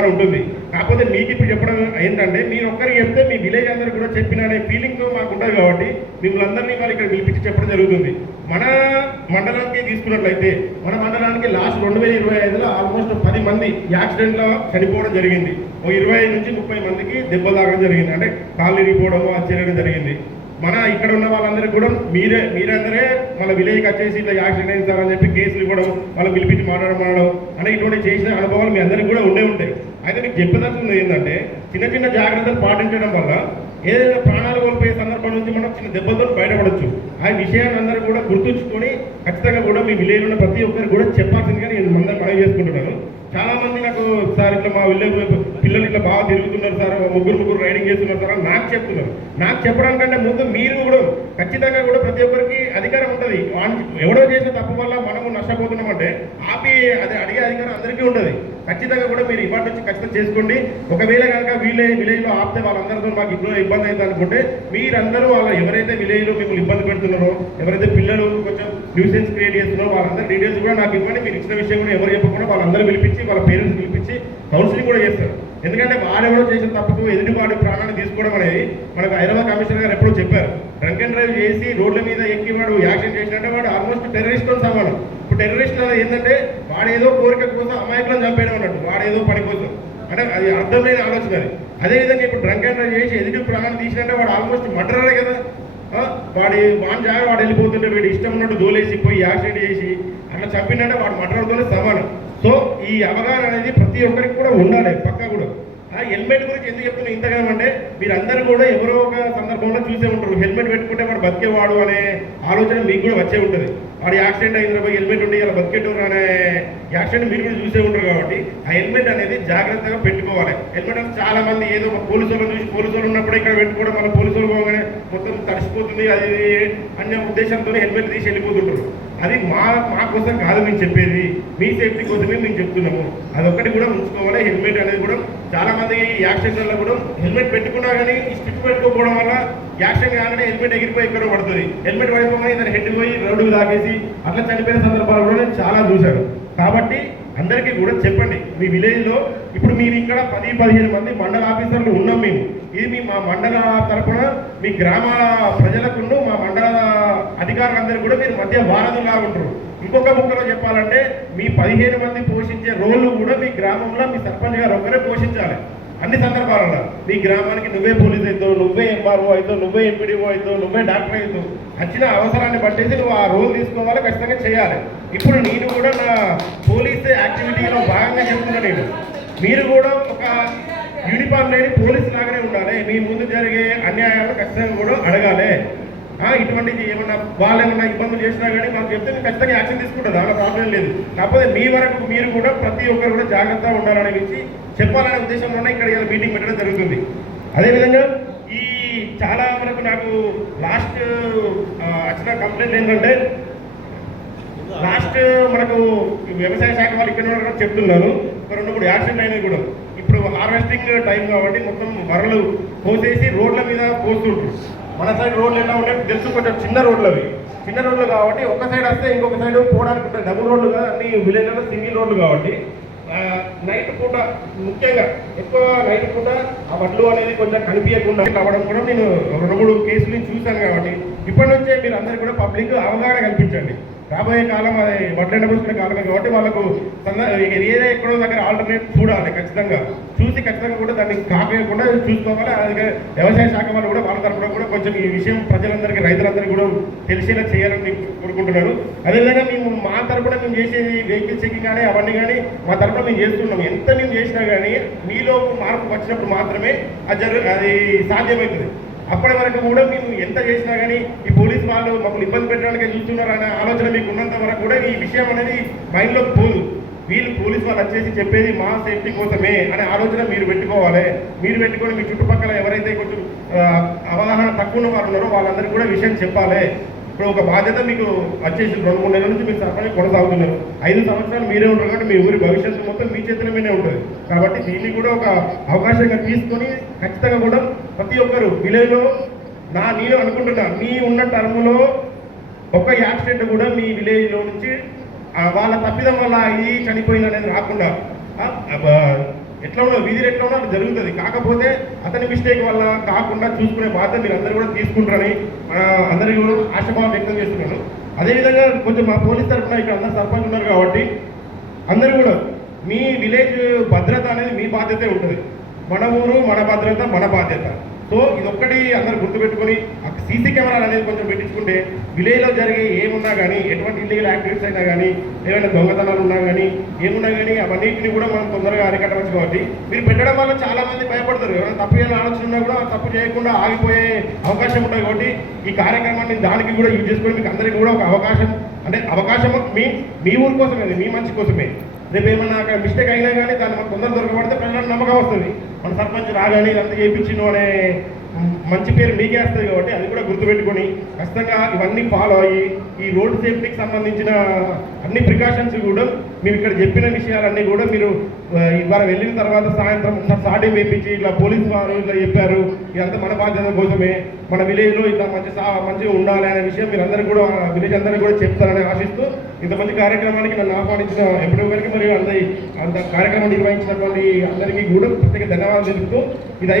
ఉంటుంది. కాకపోతే మీకు ఇప్పుడు చెప్పడం ఏంటంటే మీరు ఒక్కరికి చెప్తే మీ విలేజ్ అందరూ కూడా చెప్పిన అనే ఫీలింగ్ మాకు ఉంటుంది కాబట్టి మిమ్మల్ని అందరినీ వాళ్ళు ఇక్కడ పిలిపించి చెప్పడం జరుగుతుంది. మన మండలానికి తీసుకున్నట్లయితే మన మండలానికి లాస్ట్ 2025లో ఆల్మోస్ట్ 10 మంది యాక్సిడెంట్లో చనిపోవడం జరిగింది. 25 నుంచి 30 మందికి దెబ్బ తాగడం జరిగింది, అంటే కాళ్ళు ఇరిగిపోవడము అది చేయడం జరిగింది. మన ఇక్కడ ఉన్న వాళ్ళందరికీ కూడా మీరందరే మన విలేజ్కి వచ్చేసి ఇట్లా యాక్సిడెంట్ అయిందని చెప్పి కేసులు ఇవ్వడం, వాళ్ళని పిలిపించి మాట్లాడడం అంటే ఇటువంటి చేసిన అనుభవాలు మీ అందరికీ కూడా ఉంటాయి. అయితే మీకు చెప్పదలుచుకుంది ఏంటంటే చిన్న చిన్న జాగ్రత్తలు పాటించడం వల్ల ఏదైనా ప్రాణాలు కోల్పోయే సందర్భం నుంచి మనం చిన్న దెబ్బతో బయటపడవచ్చు. ఆ విషయాన్ని అందరూ కూడా గుర్తుంచుకొని ఖచ్చితంగా కూడా మీ విలేజ్ ఉన్న ప్రతి ఒక్కరికి కూడా చెప్పాల్సిందిగా నేను మనవి చేసుకుంటున్నాను. చాలా మంది నాకు సార్ ఇట్లా మా విలేజ్ పిల్లలు ఇట్లా బాగా తిరుగుతున్నారు సార్, ముగ్గురు రైడింగ్ చేస్తున్నారు సార్ నాకు చెప్తున్నారు. నాకు చెప్పడానికంటే ముందు మీరు కూడా ఖచ్చితంగా కూడా ప్రతి ఒక్కరికి అధికారం ఉంటుంది. ఎవడో చేసిన తప్పు వల్ల మనము నష్టపోతున్నామంటే ఆపి అది అడిగే అధికారం అందరికీ ఉంటుంది. ఖచ్చితంగా కూడా మీరు ఇవాటి నుంచి ఖచ్చితంగా చేసుకోండి. ఒకవేళ కనుక విలేజ్లో ఆపితే వాళ్ళందరితో మాకు ఇబ్బంది అవుతుంది అనుకుంటే మీరందరూ వాళ్ళ ఎవరైతే విలేజ్లో మిమ్మల్ని ఇబ్బంది పెడుతున్నారో, ఎవరైతే పిల్లలు కొంచెం న్యూసెన్స్ క్రియేట్ చేస్తున్నారో వాళ్ళందరూ డీటెయిల్స్ కూడా నాకు ఇవ్వండి. మీరు ఇచ్చిన విషయం కూడా ఎవరు చెప్పకుండా వాళ్ళందరూ పిలిపించి వాళ్ళ పేరెంట్స్ పిలిపించి కౌన్సిలింగ్ కూడా చేస్తారు. ఎందుకంటే వారెవరో చేసిన తప్పుకు ఎదుటివాడి ప్రాణాన్ని తీసుకోవడం అనేది మనకు హైదరాబాద్ కమిషనర్ గారు ఎప్పుడో చెప్పారు. డ్రంక్ అండ్ డ్రైవ్ చేసి రోడ్ల మీద ఎక్కి వాడు యాక్సిడెంట్ చేసినట్టే వాడు ఆల్మోస్ట్ టెర్రరిస్ట్తో సమానం. ఇప్పుడు టెర్రరిస్ట్ అనేది ఏంటంటే వాడేదో కోరిక కోసం అమాయకులను చంపేయడం అన్నట్టు, వాడేదో పని కోసం, అంటే అది అర్థం లేని ఆలోచన అది. అదేవిధంగా ఇప్పుడు డ్రంక్ అండ్ డ్రైవ్ చేసి ఎదుటి ప్రాణాన్ని తీసినట్టే వాడు ఆల్మోస్ట్ మర్డరే కదా. వాడి జాగా వాడు వెళ్ళిపోతుంటే వీడు ఇష్టం ఉన్నట్టు దోలేసి పోయి యాక్సిడెంట్ చేసి అట్లా చంపినట్టే వాడు మర్డర్తోనే సమానం. సో ఈ అవగాహన అనేది ప్రతి ఒక్కరికి కూడా ఉండాలి పక్కా కూడా. హెల్మెట్ గురించి ఎందుకు చెప్తున్నా ఇంతగానం అంటే మీరు అందరూ కూడా ఎవరో ఒక సందర్భంలో చూసే ఉంటారు, హెల్మెట్ పెట్టుకుంటే వాడు బతికేవాడు అనే ఆలోచన మీకు కూడా వచ్చే ఉంటుంది. వాడు యాక్సిడెంట్ అయిన తర్వాత హెల్మెట్ ఉండి ఇలా బతికేటోరు అనే యాక్సిడెంట్ మీరు కూడా చూసే ఉంటారు. కాబట్టి ఆ హెల్మెట్ అనేది జాగ్రత్తగా పెట్టుకోవాలి. హెల్మెట్ అంటే చాలా మంది ఏదో పోలీసు వాళ్ళని చూసి పోలీసు వాళ్ళు ఉన్నప్పుడు ఇక్కడ పెట్టుకోవడం వల్ల పోలీసు వాళ్ళు పోగానే మొత్తం తడిసిపోతుంది అది అనే ఉద్దేశంతో హెల్మెట్ తీసి వెళ్ళిపోతుంటారు. అది మా కోసం కాదు మేము చెప్పేది, మీ సేఫ్టీ కోసమే మేము చెప్తున్నాము. అదొక్కటి కూడా ఉంచుకోవాలి. హెల్మెట్ అనేది కూడా చాలా మంది యాక్సిడెంట్లలో కూడా హెల్మెట్ పెట్టుకున్నా కానీ ఈ స్టిక్ పెట్టుకోవడం వల్ల యాక్సిడెంట్ కాగానే హెల్మెట్ ఎగిరిపోయి ఎక్కడో పడుతుంది. హెల్మెట్ పడిపోగానే ఇతను హెడ్ పోయి రోడ్డుకు తాగేసి అట్లా చనిపోయిన సందర్భాలు కూడా నేను చాలా చూశాను. కాబట్టి అందరికీ కూడా చెప్పండి, మీ విలేజ్లో ఇప్పుడు మీరు ఇక్కడ 10-15 మంది మండల ఆఫీసర్లు ఉన్నాం మేము. ఇది మా మండల తరఫున మీ గ్రామ ప్రజలకు మా మండల అధికారులందరూ కూడా మీరు మధ్య వారధులా ఉంటారు. ఇంకొక ముక్కలో చెప్పాలంటే మీ 15 మంది పోషించే రోళ్ళు కూడా మీ గ్రామంలో మీ సర్పంచ్ గారు ఒక్కరే పోషించాలి. అన్ని సందర్భాలలో మీ గ్రామానికి నువ్వే పోలీస్ అవుతావు, నువ్వే ఎంఆర్ఓ అవుతావు, నువ్వే ఎంపీడీఓ అవుతావు, నువ్వే డాక్టర్ అవుతావు. వచ్చిన అవసరాన్ని బట్టేసి నువ్వు ఆ రోల్ తీసుకోవాలి, ఖచ్చితంగా చేయాలి. ఇప్పుడు నేను కూడా నా పోలీస్ యాక్టివిటీలో భాగంగా చెప్తున్నా, మీరు కూడా ఒక యూనిఫామ్ లేని పోలీసు లాగానే ఉండాలి. మీ ముందు జరిగే అన్యాయాలు ఖచ్చితంగా కూడా అడగాలి. ఇటువంటిది ఏమన్నా వాళ్ళు ఏమన్నా ఇబ్బందులు చేసినా కానీ మాకు చెప్తే మేము ఖచ్చితంగా యాక్షన్ తీసుకుంటాం, దాంట్లో ప్రాబ్లం లేదు. కాకపోతే మీ వరకు మీరు కూడా ప్రతి ఒక్కరు కూడా జాగ్రత్తగా ఉండాలనే గురించి చెప్పాలనే ఉద్దేశంలోనే ఇక్కడ ఇలా మీటింగ్ పెట్టడం జరుగుతుంది. అదేవిధంగా ఈ చాలా వరకు నాకు లాస్ట్ వచ్చిన కంప్లైంట్ ఏంటంటే లాస్ట్ మనకు వ్యవసాయ శాఖ వాళ్ళు ఇక్కడ చెప్తున్నారు 2-3 యాక్సిడెంట్ అయినాయి కూడా. ఇప్పుడు హార్వెస్టింగ్ టైం కాబట్టి మొత్తం వరలు పోసేసి రోడ్ల మీద పోస్తుంటారు. మన సైడ్ రోడ్లు ఎలా ఉంటాయి తెలుసు, కొంచెం చిన్న రోడ్లు అవి, చిన్న రోడ్లు కాబట్టి ఒక సైడ్ వస్తే ఇంకొక సైడ్ పోవడానికి ఉంటాయి. డబుల్ రోడ్లు కదా, అన్ని విలేజ్లలో సింగిల్ రోడ్లు కాబట్టి నైట్ పూట ముఖ్యంగా ఎక్కువ నైట్ పూట ఆ వడ్లు అనేది కొంచెం కనిపించకుండా అవ్వడం కూడా నేను 2-3 కేసులు చూశాను. కాబట్టి ఇప్పటి నుంచే మీరు అందరికీ కూడా పబ్లిక్ అవగాహన కల్పించండి. రాబోయే కాలం అది వడ్లెండ పోసుకునే కాలమే కాబట్టి వాళ్ళకు ఏదో ఎక్కడో దగ్గర ఆల్టర్నేట్ చూడాలి. ఖచ్చితంగా చూసి ఖచ్చితంగా కూడా దాన్ని కాకుండా చూసుకోవాలి. అలాగే వ్యవసాయ శాఖ వాళ్ళు కూడా వాళ్ళ తరఫున కూడా కొంచెం ఈ విషయం ప్రజలందరికీ రైతులందరికీ కూడా తెలిసేలా చేయాలని కోరుకుంటున్నారు. అదేవిధంగా మేము మా తరఫున మేము చేసేది వెహికల్ చెకింగ్ కానీ అవన్నీ కానీ మా తరఫున మేము చేస్తున్నాం. ఎంత మేము చేసినా కానీ మీలో మార్పు వచ్చినప్పుడు మాత్రమే అది సాధ్యమవుతుంది. అప్పటి వరకు కూడా మేము ఎంత చేసినా కానీ ఈ పోలీస్ వాళ్ళు మమ్మల్ని ఇబ్బంది పెట్టడానికే చూస్తున్నారు అనే ఆలోచన మీకు ఉన్నంత వరకు కూడా ఈ విషయం అనేది మైండ్లోకి పోదు. వీళ్ళు పోలీస్ వాళ్ళు వచ్చేసి చెప్పేది మా సేఫ్టీ కోసమే అనే ఆలోచన మీరు పెట్టుకోవాలి. మీరు పెట్టుకొని మీ చుట్టుపక్కల ఎవరైతే కొంచెం అవగాహన తక్కువ ఉన్న వాళ్ళు ఉన్నారో వాళ్ళందరికీ కూడా విషయం చెప్పాలి. ఇప్పుడు ఒక బాధ్యత మీకు వచ్చేసి 2-3 నెలల నుంచి మీరు సర్పంచ్ కొనసాగుతున్నారు. 5 సంవత్సరాలు మీరే ఉంటారు కాబట్టి మీ ఊరి భవిష్యత్తు మొత్తం మీ చేతుల మీదే ఉంటుంది. కాబట్టి దీన్ని కూడా ఒక అవకాశంగా తీసుకొని ఖచ్చితంగా కూడా ప్రతి ఒక్కరు విలేజ్లో నేను అనుకుంటున్నా మీ ఉన్న టర్మ్లో ఒక యాక్సిడెంట్ కూడా మీ విలేజ్లో నుంచి వాళ్ళ తప్పిదం వల్ల ఇది చనిపోయింది అనేది రాకుండా ఎట్లా ఉన్నది వీధి ఎట్లా ఉన్నా అది జరుగుతుంది. కాకపోతే అతని మిస్టేక్ వల్ల కాకుండా చూసుకునే బాధ్యత మీరు అందరూ కూడా తీసుకుంటారని అందరికీ కూడా ఆశాభావం వ్యక్తం చేస్తున్నాను. అదేవిధంగా కొంచెం మా పోలీస్ తరఫున ఇక్కడ అందరు సర్పంచ్ ఉన్నారు కాబట్టి అందరూ కూడా మీ విలేజ్ భద్రత అనేది మీ బాధ్యతే ఉంటుంది. మన ఊరు మన భద్రత మన బాధ్యత. సో ఇదొక్కటి అందరు గుర్తుపెట్టుకొని సీసీ కెమెరాలు అనేది కొంచెం పెట్టించుకుంటే విలేజ్లో జరిగే ఏమున్నా కానీ, ఎటువంటి ఇల్లీగల్ యాక్టివిటీస్ అయినా కానీ, ఏమైనా దొంగతనాలు ఉన్నా కానీ, ఏమున్నా కానీ అవన్నింటినీ కూడా మనం తొందరగా అరికట్టవచ్చు. కాబట్టి మీరు పెట్టడం వల్ల చాలా మంది భయపడతారు. ఎవరైనా తప్పు చేయాలని ఆలోచన ఉన్నా కూడా తప్పు చేయకుండా ఆగిపోయే అవకాశం ఉంటుంది. కాబట్టి ఈ కార్యక్రమాన్ని దానికి కూడా యూజ్ చేసుకొని మీకు అందరికీ కూడా ఒక అవకాశం, అంటే అవకాశం మీ ఊరి కోసమే, మీ మంచి కోసమే. రేపు ఏమన్నా అక్కడ మిస్టేక్ అయినా కానీ దాన్ని మనకు తొందరగా దొరకబడితే ప్రజలకు నమ్మకం వస్తుంది. మన సర్పంచ్ రాగానే ఇదంతా చేయించిండు అనే మంచి పేరు మీకే వస్తుంది. కాబట్టి అది కూడా గుర్తుపెట్టుకొని ఖచ్చితంగా ఇవన్నీ ఫాలో అయ్యి ఈ రోడ్ సేఫ్టీకి సంబంధించిన అన్ని ప్రికాషన్స్ కూడా మీరు ఇక్కడ చెప్పిన విషయాలన్నీ కూడా మీరు ఇవాళ వెళ్ళిన తర్వాత సాయంత్రం సాటి వేపించి ఇట్లా పోలీసు వారు ఇట్లా చెప్పారు, ఇదంతా మన బాధ్యత కోసమే, మన విలేజ్లో ఇట్లా మంచిగా ఉండాలి అనే విషయం మీరు అందరూ కూడా విలేజ్ అందరికీ కూడా చెప్తారని ఆశిస్తూ ఇంత మంచి కార్యక్రమానికి నన్ను ఆహ్వానించిన ఎంపీ గారికి మరియు అంత కార్యక్రమం నిర్వహించినటువంటి అందరికీ కూడా ప్రత్యేక ధన్యవాదాలు తెలుపుతూ ఇది